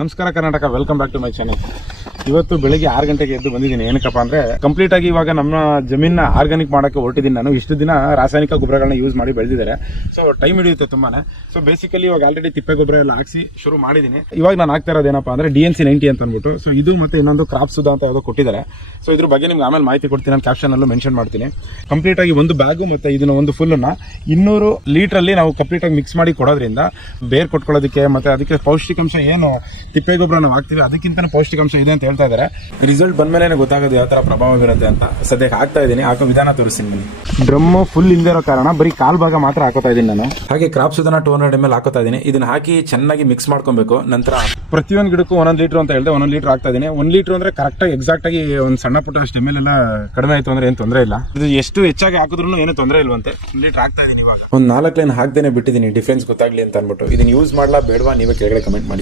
ನಮಸ್ಕಾರ Karnataka, welcome back to my channel. ಇವತ್ತು ಬೆಳಿಗ್ಗೆ 6 ಗಂಟೆಗೆ ಎದ್ದು ಬಂದಿದ್ದೀನಿ. ಏನಕ್ಕಪ್ಪ ಅಂದ್ರೆ ಕಂಪ್ಲೀಟ್ ಆಗಿ ಇವಾಗ ನಮ್ಮ ಜಮೀನ ಆರ್ಗಾನಿಕ್ ಮಾಡಕ್ಕೆ ಹೊರಟಿದ್ದೀನಿ. ನಾನು ಇಷ್ಟು ದಿನ ರಾಸಾಯನಿಕ ಗೊಬ್ಬರಗಳನ್ನ ಯೂಸ್ ಮಾಡಿ ಬೆಳೆದಿದ್ದಾರೆ. ಸೊ ಟೈಮ್ ಹಿಡಿಯುತ್ತೆ ತುಂಬಾನೇ. ಸೊ ಬೇಸಿಕಲಿ ಇವಾಗ ಆಲ್ರೆಡಿ ತಿಪ್ಪೆ ಗೊಬ್ಬರ ಎಲ್ಲ ಹಾಕ್ಸಿ ಶುರು ಮಾಡಿದ್ದೀನಿ. ಇವಾಗ ನಾನು ಆಗ್ತಾ ಇರೋದೇನಪ್ಪ ಅಂದ್ರೆ DNC 90 ಅಂತ ಅಂದ್ಬಿಟ್ಟು. ಸೊ ಇದು ಮತ್ತೆ ಇನ್ನೊಂದು ಕ್ರಾಪ್ ಸುಧಾ ಅಂತ ಯಾವುದೋ ಕೊಟ್ಟಿದ್ದಾರೆ. ಸೊ ಇದ್ರ ಬಗ್ಗೆ ನಿಮ್ಗೆ ಆಮೇಲೆ ಮಾಹಿತಿ ಕೊಡ್ತೀನಿ, ನಾನು ಕ್ಯಾಪ್ಷನ್ ಅಲ್ಲೂ ಮೆನ್ಷನ್ ಮಾಡ್ತೀನಿ. ಕಂಪ್ಲೀಟ್ ಆಗಿ ಒಂದು ಬ್ಯಾಗು ಮತ್ತೆ ಇದನ್ನ ಒಂದು ಫುಲ್ಲನ್ನ 200 ಲೀಟ್ರಲ್ಲಿ ನಾವು ಕಂಪ್ಲೀಟ್ ಆಗಿ ಮಿಕ್ಸ್ ಮಾಡಿ ಕೊಡೋದ್ರಿಂದ ಬೇರ್ ಕೊಟ್ಕೊಳ್ಳೋದಕ್ಕೆ ಮತ್ತೆ ಅದಕ್ಕೆ ಪೌಷ್ಟಿಕಾಂಶ ಏನು ತಿಪ್ಪೆ ಗೊಬ್ಬರ ನಾವು ಹಾಕ್ತಿವಿ ಅದಕ್ಕಿಂತ ಪೌಷ್ಟಿಕಾಂಶ ಇದೆ ಅಂತ ಹೇಳ್ತಾ ಇದ್ದಾರೆ. ರಿಸಲ್ಟ್ ಬಂದ್ಮೇಲೆ ಗೊತ್ತಾಗೋದು ಯಾವ ತರ ಪ್ರಭಾವ ಬೀರುತ್ತೆ ಅಂತ. ಸದ್ಯಕ್ಕೆ ಹಾಕ್ತಾ ಇದ್ದೀನಿ, ಹಾಕೋ ವಿಧಾನ ತೋರಿಸ್ತೀನಿ ಬನ್ನಿ. ಡ್ರಮ್ ಫುಲ್ ಇಲ್ಲದೆ ಇರೋ ಕಾರಣ ಬರೀ ಕಾಲ್ ಭಾಗ ಮಾತ್ರ ಹಾಕೋತಾ ಇದ್ದೀನಿ ನಾನು. ಹಾಗೆ ಕ್ರಾಪ್ ಸುಧಾ 200 ml ಹಾಕೋತಾ ಇದ್ದೀನಿ. ಇದನ್ನ ಹಾಕಿ ಚೆನ್ನಾಗಿ ಮಿಕ್ಸ್ ಮಾಡ್ಕೊಬೇಕು. ನಂತರ ಪ್ರತಿಯೊಂದು ಗಿಡಕ್ಕೂ 1 ಲೀಟರ್ ಅಂತ ಹೇಳಿದೆ, 1 ಲೀಟರ್ ಹಾಕ್ತಾ ಇದ್ದೀನಿ. 1 ಲೀಟರ್ ಅಂದ್ರೆ ಕರೆಕ್ಟ್ ಆಗಿ ಎಕ್ಸಾಕ್ಟ್ ಆಗಿ ಒಂದು ಸಣ್ಣ ಪುಟ್ಟ ಅಷ್ಟು ml ಎಲ್ಲ ಕಡಿಮೆ ಆಯ್ತು ಅಂದ್ರೆ ಏನು ತೊಂದರೆ ಇಲ್ಲ. ಇದು ಎಷ್ಟು ಹೆಚ್ಚಾಗಿ ಹಾಕಿದ್ರು ಏನು ತೊಂದರೆ ಇಲ್ವಂತೆ. 1 ಲೀಟರ್ ಹಾಕ್ತಾ ಇದ್ದೀನಿ. ಇವಾಗ ಒಂದು 4 ಲೈನ್ ಹಾಕ್ದೇನೆ ಬಿಟ್ಟಿದ್ದೀನಿ, ಡಿಫ್ರೆನ್ಸ್ ಗೊತ್ತಾಗ್ಲಿ ಅಂತ ಅನ್ಬಿಟ್ಟು. ಇದನ್ನ ಯೂಸ್ ಮಾಡ್ಲಾ ಬೇಡವಾ ನೀವೇ ಕೆಳಗಡೆ ಕಮೆಂಟ್ ಮಾಡಿ.